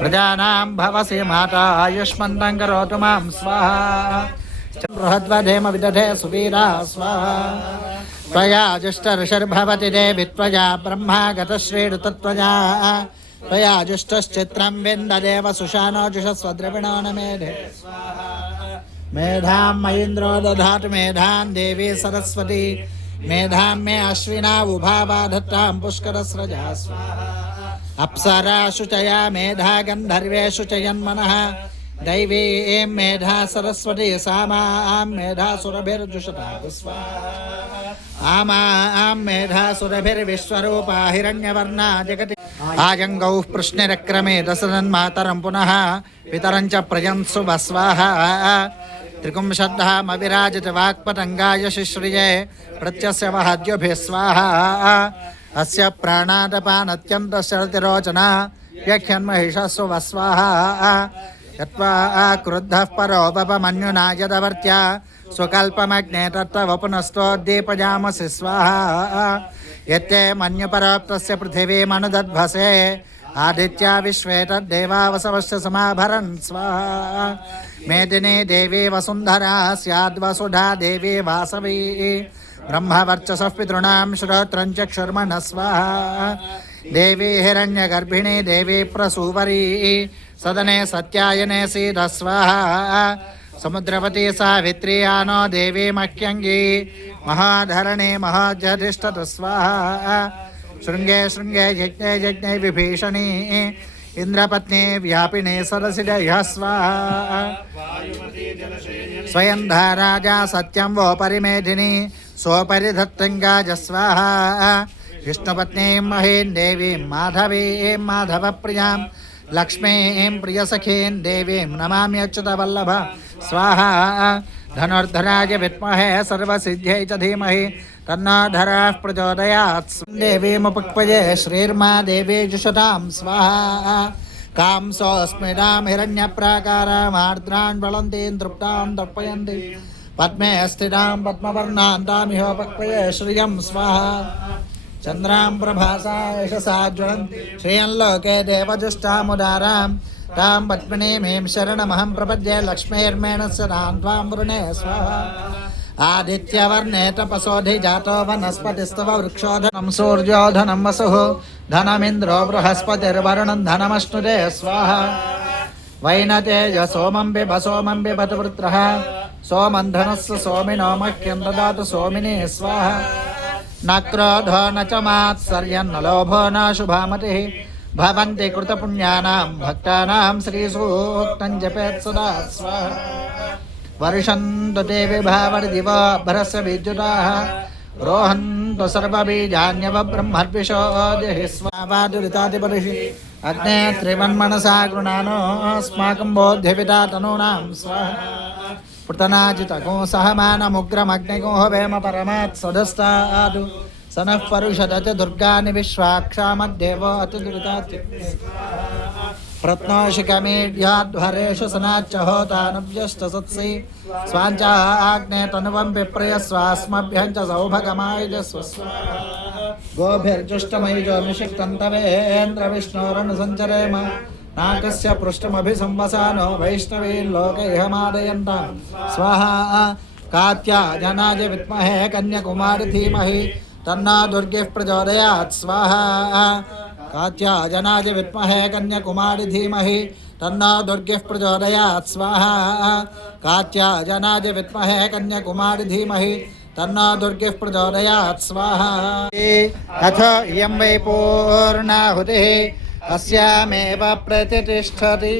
प्रजानां भवसि माता आयुष्मन्तं करोतु मां स्वाहा बृहद्वधेम विदधे सुवीरा स्वाहा त्वया जुष्टऋषिर्भवति देवि त्वया ब्रह्मा गतश्रीऋतत्वया त्वया जुष्टश्चित्रं विन्ददेव सुशानो जुषस्वद्रविणो न मेधे मेधां मयीन्द्रो दधातु मेधां देवी सरस्वती मेधां मे अश्विना उभावा धत्तां पुष्करस्रजा स्वाहा अप्सरासु च या मेधा गन्धर्वेषु च यन्मनः दैवी एं मेधा सरस्वती सामां मेधा सुरभिर्जुषता स्वाहा आमां मेधा सुरभिर्विश्वरूपा हिरण्यवर्णा जगति आजङ्गौः प्रश्निरक्रमे दशरन्मातरं पुनः पितरं च प्रजन्सु वस्वाहा त्रिकुंशद्धामविराजित वाक्पतङ्गाय शिश्रिये प्रत्यस्य वहाद्युभिः स्वाहा अस्य प्राणादपानत्यन्तशरतिरोचना व्याख्यन्महिषस्सु वस्वाहा यत्वा क्रुद्धः परो वपमन्युना यदवर्त्या स्वकल्पमग्ने तत्त्वपुनस्तोद्दीपयामसि स्वाहा यत्ते मन्युपराप्तस्य पृथिवीमनुदध्वसे आदित्या विश्वे तद्देवावसवश्च समाभरन् स्वाहा मेदिनी देवी वसुन्धरा स्याद्वसुधा देवी वासवी ब्रह्मवर्चसः पितॄणां श्रोत्रं चक्षुर्मनः स्वाहा देवी हिरण्यगर्भिणी देवी प्रसूवरी सदने सत्यायने सीदः स्वाहा समुद्रवती सावित्री आनो देवी मह्यङ्गी महाधरणी महाजधिष्ठत स्वाहा शृङ्गे शृङ्गे यज्ञे यज्ञे विभीषणी इंद्रपत्नी व्यापिनी सरसिजयः स्वाहा स्वयं राजा सत्यं वो परिमेधिनी सोपरिधत्तङ्गाज स्वाहा विष्णुपत्नीं महीं देवीं माधवीं माधवप्रियां लक्ष्मीं प्रियसखीं देवीं नमाम्यच्युतवल्लभ स्वाहा धनुर्धराय विद्महे सर्वसिद्ध्यै च धीमहि तन्नो धरः प्रचोदयात् देवीमुपक्वये श्रीर्मा देवी जुषतां स्वाहा कांसोऽस्मिनां हिरण्यप्राकारामार्द्रान् ज्वलन्तीं तृप्तां तर्पयन्ति पद्मे स्थितां पद्मवर्णां तामिहोपक्वये श्रियं स्वाहा चन्द्रां प्रभासा यशसा ज्वलन्ति श्रियं लोके देवजुष्टामुदारां तां पद्मिनीं शरणमहं प्रपद्ये लक्ष्मीर्मेणस्य तां त्वां वृणे स्वाहा आदित्यवर्णे तपसोऽधिजातो वनस्पतिस्तव वृक्षोधनं सूर्योधनं वसुः धनमिन्द्रो बृहस्पतिर्वरुणं धनमश्नुते स्वाहा वैनतेज सोमं बिभ पुत्रः सोमं धनस्य सोमिनो मह्यं ददातु सोमिनी स्वाहा न क्रोधो न च मात्सर्यं न लोभो न शुभामतिः भवन्ति कृतपुण्यानां भक्तानां श्रीसूक्तं जपेत् सदा स्वाहा वर्षन्तु ते विभावर्दिवा भरस्य विद्युताः रोहन्तु सर्वबीजान्यवब्रह्मर्विशोदिः स्वावादुरितादिपरिषि अग्ने त्रिवन्मनसा गृणानो अस्माकं बोध्यविता तनूनां स्वाहा पृतनाजितगो सहमानमुग्रमग्निगो वेम परमात् सदस्तादु सनः परुषदच दुर्गानि विश्वाक्षामद्देवो अतिदुरितात् प्रत्नोषिकमीड्याध्वरेषु सनाच्च होतानुव्यष्टसत्सि स्वाञ्चा आग्ने तनुवं विप्रयस्वास्मभ्यं च सौभगमायुजस्व गोभिर्जुष्टमयुजो निषिक्तं तवेन्द्रविष्णोरनुसञ्चरेम नाकस्य पृष्ठमभिसंवसानो वैष्णवीर्लोके इहमादयन्तां स्वाहा कात्यायनाय विद्महे कन्याकुमारी धीमहि तन्नो दुर्गिः प्रचोदयात् स्वाहा कात्यायनाय विद्महे कन्याकुमारी धीमहि तन्नो दुर्गिः प्रचोदयात् स्वाहा कात्यायनाय विद्महे कन्याकुमारी धीमहि तन्नो दुर्गिः प्रचोदयात् स्वाहा अथ इयं वै पूर्णाहुतिः अस्यामेव प्रतिष्ठति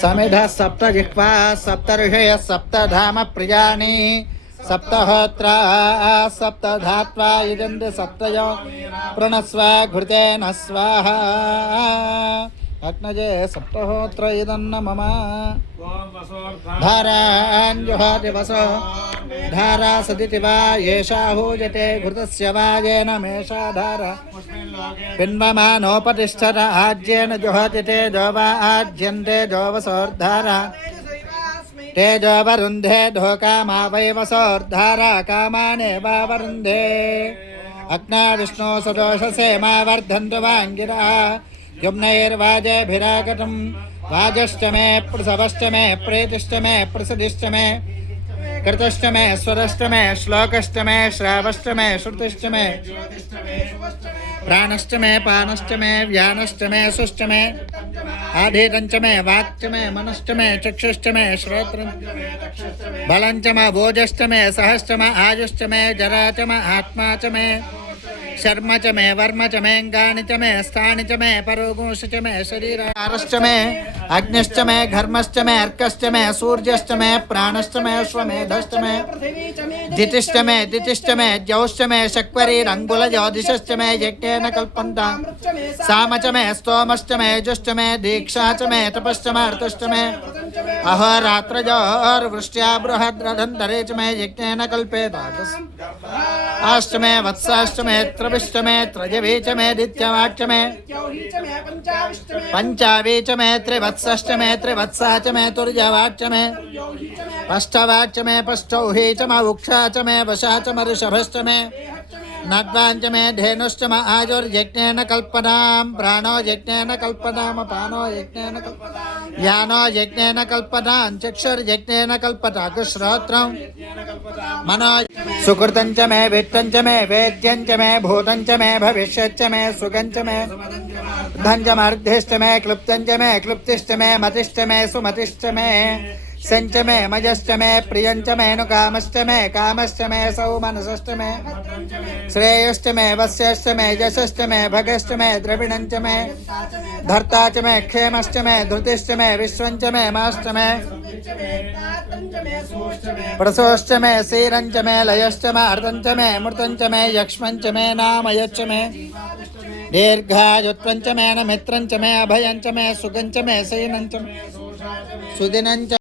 समिधः सप्त जिह्वा सप्त ऋषयः सप्त धाम प्रियाणि सप्तहोत्रा सप्त धात्वा यजन्ति सप्तयो प्रणस्व घृतेन स्वाहा अग्नजे सप्तहोत्र इदन्न मम धाराञ्जुहाति वसो धारा सदिति वा येषा हूयते घृतस्य वा येन मेषा धारा पिन्वमानोपतिष्ठत आज्येन जुहति ते जो वा आज्यन्ते जो वसोर्धारा तेजो वरुन्धे ढोकामा वै वसोर्धारा कामानेवावरुन्धे अग्ना विष्णो सदोषसे मा वर्धन्तु वाङ्गिरः युम्नैर्वाजेभिरागतं वाजश्च मे प्रसवश्च मे प्रीतिश्च मे प्रसदिश्च मे कृतश्च मे स्वरश्च मे श्लोकश्च मे श्रावश्च मे श्रुतिश्च मे प्राणश्च मे पानश्च मे व्यानश्च मे सुश्च मे आधीतञ्च मे वाक्च मे मनश्च मे चक्षुश्च मे श्रोत्रं बलञ्च मे भोजश्च मे सहश्च मे आयुश्च मे जरा च मे आत्मा च मे शर्म च मे वर्म च मे अंगानि च मे स्थानि च मे परोगुंश च मे शरीरारश्च मे अग्निश्च मे घर्मश्च मे अर्कश्च मे सूर्यश्च मे प्राणश्च मे अश्वमेधश्च मे दितिश्च मे ज्यौश्च मे शक्वरी रंगुल ज्योतिषश्च मे यज्ञेन कल्पन्ता साम च मे स्तोमश्च मे जुश्च मे दीक्षा च मे तपश्च मे अर्थश्च मे अहोरात्रजोर्वृष्ट्या बृहद्रधन्तरे च मे यज्ञेन कल्पेता अष्टमे वत्साष्टमे त्रविष्टमे त्रजवी च मे दित्यवाक्ष मे पंचावी च मे त्रिवत्सष्टमे त्रिवत्सा च मे तुर्यवाक्ष मे पष्टवाक्ष मे पष्टौही च मे उक्षा च मे वशा च मे ऋषभश्च मे नग्वाञ्च मे धेनुश्च मे आयुर्यज्ञेन कल्पनां प्राणो यज्ञेन कल्पनां पानो यज्ञेन कल्पनां यानो यज्ञेन कल्पनां चक्षुर्यज्ञेन कल्पता श्रोत्रं मनो सुकृतं च मे वित्तं च मे वेद्यं च मे भूतं च मे भविष्यच्च मे सुखं च मे धञ्जमर्धिश्च मे क्लुप्तं च मे क्लुप्तिश्च मे मतिश्च मे सुमतिश्च मे संच मे मजश्च मे प्रियंच मे नुकामश्च मे कामश्च मे सौमनसश्च मे श्रेयश्च मे वस्यश्च मे यशश्च मे भगश्च मे द्रविणञ्च मे धर्ता च मे क्षेमश्च मे धृतिश्च मे विश्वञ्च मे माश्च मे प्रसोश्च मे सीरञ्च मे लयश्च मे अर्धञ्च मे मृतञ्च मे यक्ष्मञ्च मे नामयच्च मे दीर्घायुत्वञ्च मे न मित्रञ्च मे अभयञ्च मे सुगञ्च मे सेनञ्च मे सुदिनञ्च